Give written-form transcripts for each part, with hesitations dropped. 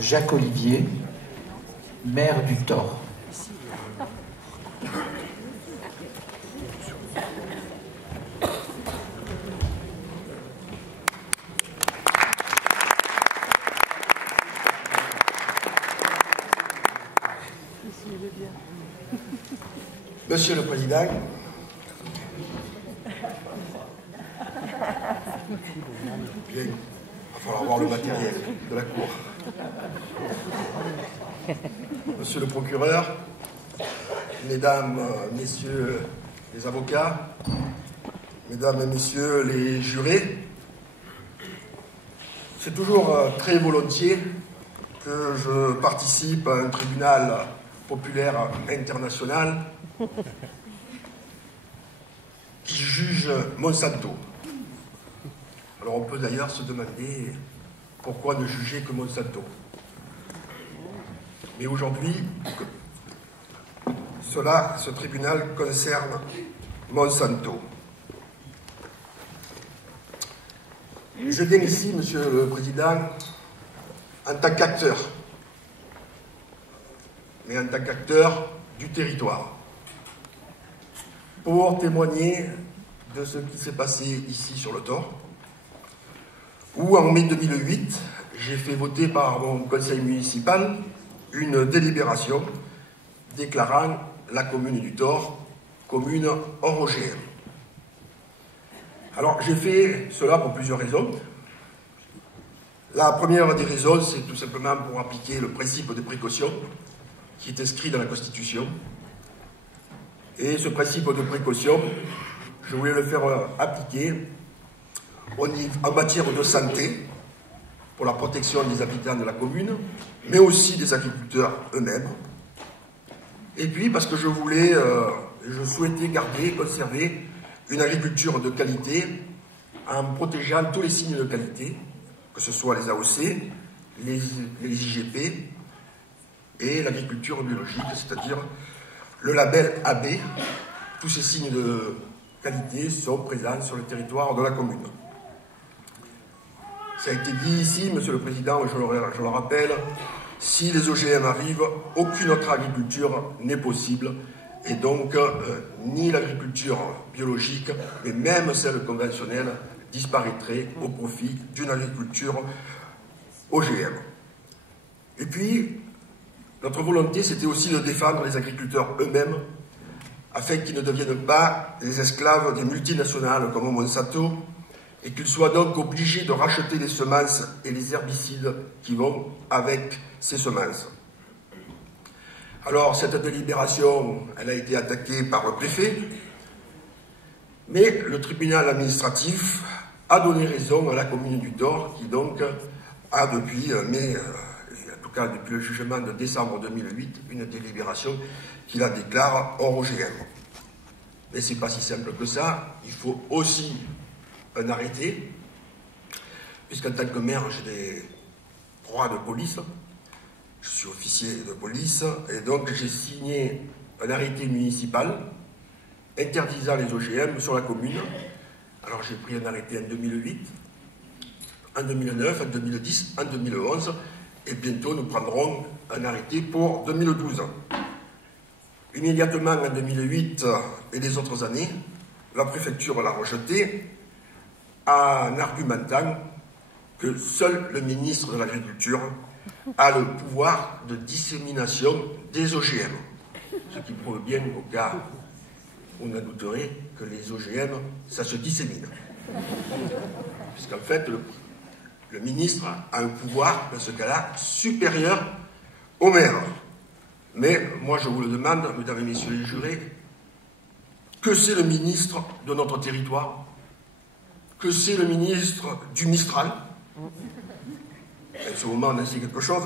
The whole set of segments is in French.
Jacques Olivier, maire du Thor. Monsieur le Président, bien, il va falloir voir le matériel de la Cour. Monsieur le procureur, mesdames, messieurs les avocats, mesdames et messieurs les jurés, c'est toujours très volontiers que je participe à un tribunal populaire international qui juge Monsanto. Alors on peut d'ailleurs se demander pourquoi ne juger que Monsanto. Mais aujourd'hui, ce tribunal concerne Monsanto. Je viens ici, Monsieur le Président, en tant qu'acteur, mais en tant qu'acteur du territoire, pour témoigner de ce qui s'est passé ici sur le Thor, où en mai 2008, j'ai fait voter par mon conseil municipal une délibération déclarant la commune du Thor commune hors OGM. Alors j'ai fait cela pour plusieurs raisons. La première des raisons, c'est tout simplement pour appliquer le principe de précaution qui est inscrit dans la Constitution. Et ce principe de précaution, je voulais le faire appliquer en matière de santé, pour la protection des habitants de la commune, mais aussi des agriculteurs eux-mêmes. Et puis parce que je souhaitais conserver une agriculture de qualité en protégeant tous les signes de qualité, que ce soit les AOC, les IGP et l'agriculture biologique, c'est-à-dire le label AB. Tous ces signes de qualité sont présents sur le territoire de la commune. Ça a été dit ici, Monsieur le Président, je le rappelle, si les OGM arrivent, aucune autre agriculture n'est possible, et donc ni l'agriculture biologique, mais même celle conventionnelle, disparaîtrait au profit d'une agriculture OGM. Et puis, notre volonté, c'était aussi de défendre les agriculteurs eux-mêmes, afin qu'ils ne deviennent pas les esclaves des multinationales comme Monsanto, et qu'ils soient donc obligés de racheter les semences et les herbicides qui vont avec ces semences. Alors, cette délibération, elle a été attaquée par le préfet, mais le tribunal administratif a donné raison à la commune du Thor, qui donc a depuis depuis le jugement de décembre 2008, une délibération qui la déclare hors OGM. Mais ce n'est pas si simple que ça, il faut aussi un arrêté, puisqu'en tant que maire, j'ai des droits de police, je suis officier de police, et donc j'ai signé un arrêté municipal interdisant les OGM sur la commune. Alors j'ai pris un arrêté en 2008, en 2009, en 2010, en 2011, et bientôt nous prendrons un arrêté pour 2012. Immédiatement en 2008 et les autres années, la préfecture l'a rejeté en argumentant que seul le ministre de l'Agriculture a le pouvoir de dissémination des OGM. Ce qui prouve bien au cas où on en douterait que les OGM, ça se dissémine. Puisqu'en fait, le ministre a un pouvoir, dans ce cas-là, supérieur au maire. Mais moi, je vous le demande, mesdames et messieurs les jurés, que c'est le ministre de notre territoire? Que c'est le ministre du Mistral? En ce moment, on en sait quelque chose.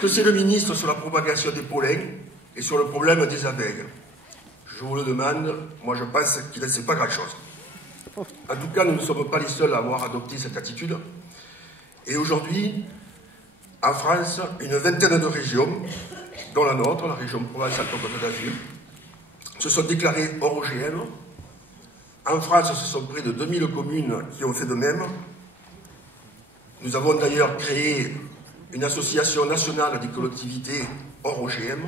Que c'est le ministre sur la propagation des pollens et sur le problème des abeilles? Je vous le demande, moi je pense qu'il ne sait pas grand-chose. En tout cas, nous ne sommes pas les seuls à avoir adopté cette attitude. Et aujourd'hui, en France, une vingtaine de régions, dont la nôtre, la région Provence-Alpes-Côte d'Azur, se sont déclarées hors OGM. En France, ce sont près de 2000 communes qui ont fait de même. Nous avons d'ailleurs créé une association nationale des collectivités hors OGM,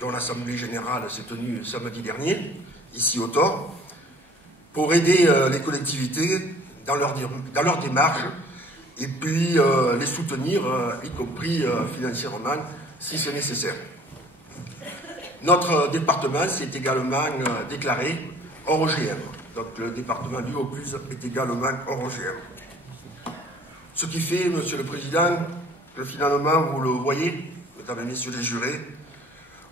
dont l'Assemblée générale s'est tenue samedi dernier, ici au Thor, pour aider les collectivités dans leur démarche et puis les soutenir, y compris financièrement, si c'est nécessaire. Notre département s'est également déclaré hors OGM. Donc le département du Vaucluse est également hors OGM. Ce qui fait, Monsieur le Président, que finalement, vous le voyez, mesdames et messieurs les jurés,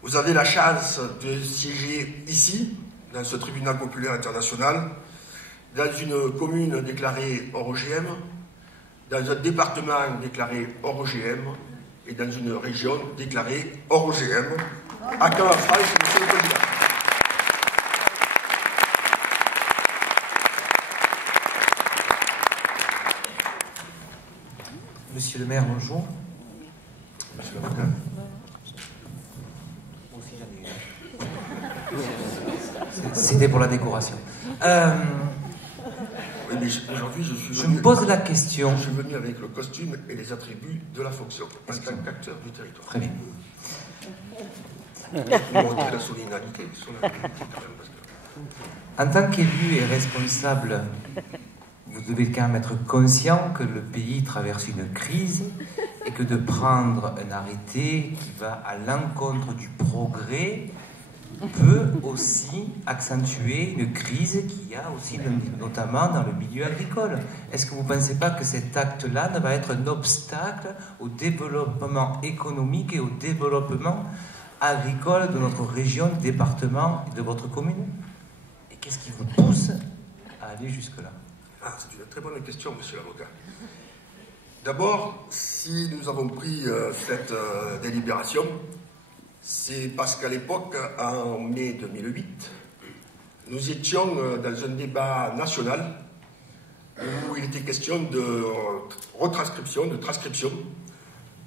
vous avez la chance de siéger ici, dans ce tribunal populaire international, dans une commune déclarée hors OGM, dans un département déclaré hors OGM et dans une région déclarée hors OGM, à Caen, en France, Monsieur le Président. Monsieur le maire, bonjour. Monsieur l'avocat. C'était pour la décoration. Oui, mais aujourd'hui, je me pose la question. Je suis venu avec le costume et les attributs de la fonction, en tant qu'acteur du territoire. Très bien. Pour montrer la solidarité sur la politique, quand même, parce que... En tant qu'élu et responsable, vous devez quand même être conscient que le pays traverse une crise et que de prendre un arrêté qui va à l'encontre du progrès peut aussi accentuer une crise qu'il y a aussi notamment dans le milieu agricole. Est-ce que vous ne pensez pas que cet acte-là va être un obstacle au développement économique et au développement agricole de notre région, département et de votre commune? Et qu'est-ce qui vous pousse à aller jusque-là? Ah, c'est une très bonne question, monsieur l'avocat. D'abord, si nous avons pris cette délibération, c'est parce qu'à l'époque, en mai 2008, nous étions dans un débat national où il était question de transcription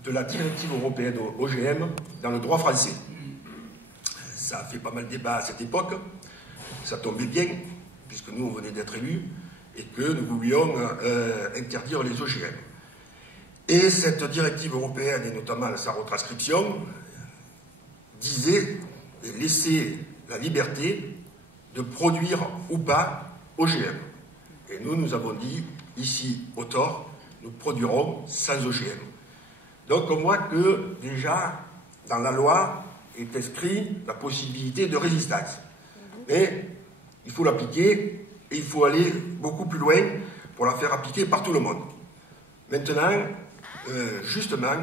de la directive européenne OGM dans le droit français. Ça a fait pas mal de débat à cette époque, ça tombait bien, puisque nous, on venait d'être élus, et que nous voulions interdire les OGM. Et cette directive européenne, et notamment sa retranscription, disait et laissait la liberté de produire ou pas OGM. Et nous avons dit, ici, au Thor, nous produirons sans OGM. Donc on voit que, déjà, dans la loi, est inscrit la possibilité de résistance. Mais il faut l'appliquer, et il faut aller beaucoup plus loin pour la faire appliquer par tout le monde. Maintenant, justement,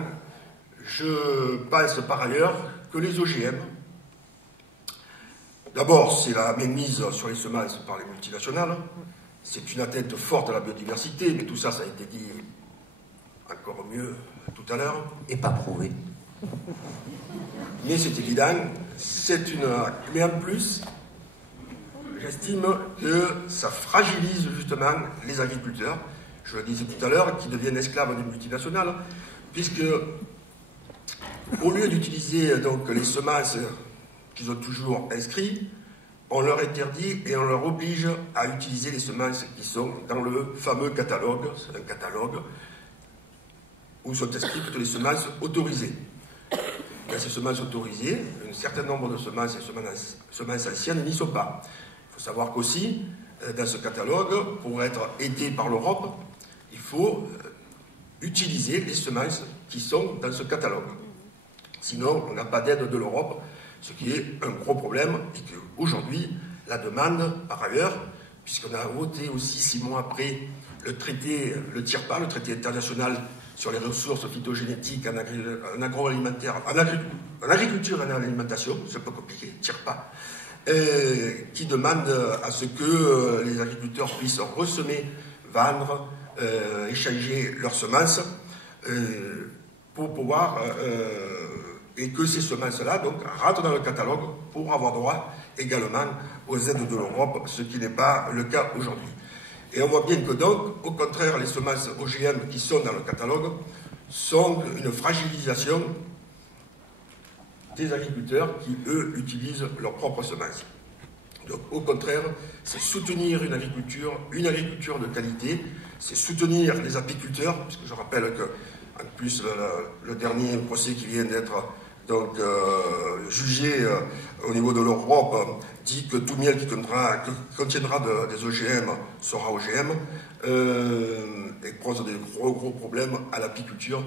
je pense par ailleurs que les OGM, d'abord, c'est la mainmise sur les semences par les multinationales, c'est une atteinte forte à la biodiversité, mais tout ça, ça a été dit encore mieux tout à l'heure. Et pas prouvé. Mais c'est évident, mais en plus, j'estime que ça fragilise justement les agriculteurs, je le disais tout à l'heure, qui deviennent esclaves des multinationales, puisque au lieu d'utiliser donc les semences qu'ils ont toujours inscrites, on leur interdit et on leur oblige à utiliser les semences qui sont dans le fameux catalogue, c'est un catalogue où sont inscrites toutes les semences autorisées. Dans ces semences autorisées, un certain nombre de semences et semences anciennes n'y sont pas. Il faut savoir qu'aussi, dans ce catalogue, pour être aidé par l'Europe, il faut utiliser les semences qui sont dans ce catalogue. Sinon, on n'a pas d'aide de l'Europe, ce qui est un gros problème, et qu'aujourd'hui, la demande, par ailleurs, puisqu'on a voté aussi 6 mois après le traité, le TIRPA, le traité international sur les ressources phytogénétiques en agroalimentaire, en agriculture et en alimentation, c'est un peu compliqué, TIRPA, qui demande à ce que les agriculteurs puissent ressemer, vendre, échanger leurs semences, pour pouvoir, et que ces semences-là donc rentrent dans le catalogue pour avoir droit également aux aides de l'Europe, ce qui n'est pas le cas aujourd'hui. Et on voit bien que donc, au contraire, les semences OGM qui sont dans le catalogue sont une fragilisation des agriculteurs qui, eux, utilisent leurs propres semences. Donc, au contraire, c'est soutenir une agriculture de qualité, c'est soutenir les apiculteurs, puisque je rappelle que En plus, le dernier procès qui vient d'être donc jugé au niveau de l'Europe dit que tout miel qui contiendra des OGM sera OGM et pose des gros problèmes à l'apiculture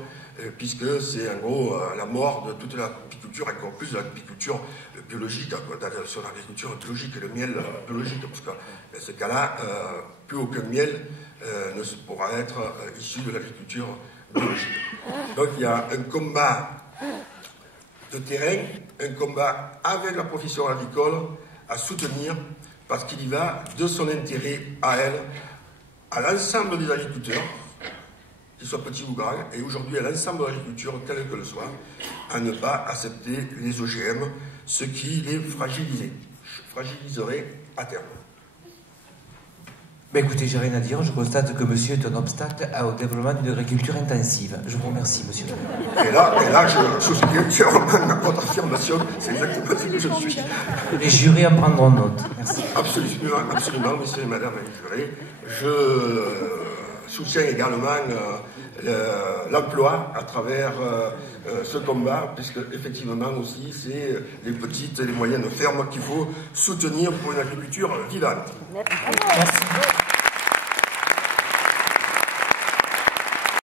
puisque c'est en gros la mort de toute l'apiculture, encore plus de l'apiculture biologique, sur l'agriculture biologique et le miel biologique, parce que dans ce cas-là, plus aucun miel ne pourra être issu de l'agriculture biologique. Donc il y a un combat de terrain, un combat avec la profession agricole à soutenir, parce qu'il y va de son intérêt à elle, à l'ensemble des agriculteurs, qu'ils soient petits ou grands, et aujourd'hui à l'ensemble de l'agriculture, quelle que le soit, à ne pas accepter les OGM, ce qui les fragiliserait à terme. Ben écoutez, j'ai rien à dire. Je constate que monsieur est un obstacle au développement d'une agriculture intensive. Je vous remercie, monsieur. Et là, je souscris entièrement à votre affirmation. C'est exactement ce que je suis. Les jurés en prendront note. Merci. Absolument, messieurs et madame les jurés. Je soutiens également l'emploi à travers ce combat, puisque effectivement aussi, c'est les petites et les moyennes fermes qu'il faut soutenir pour une agriculture vivante. Merci.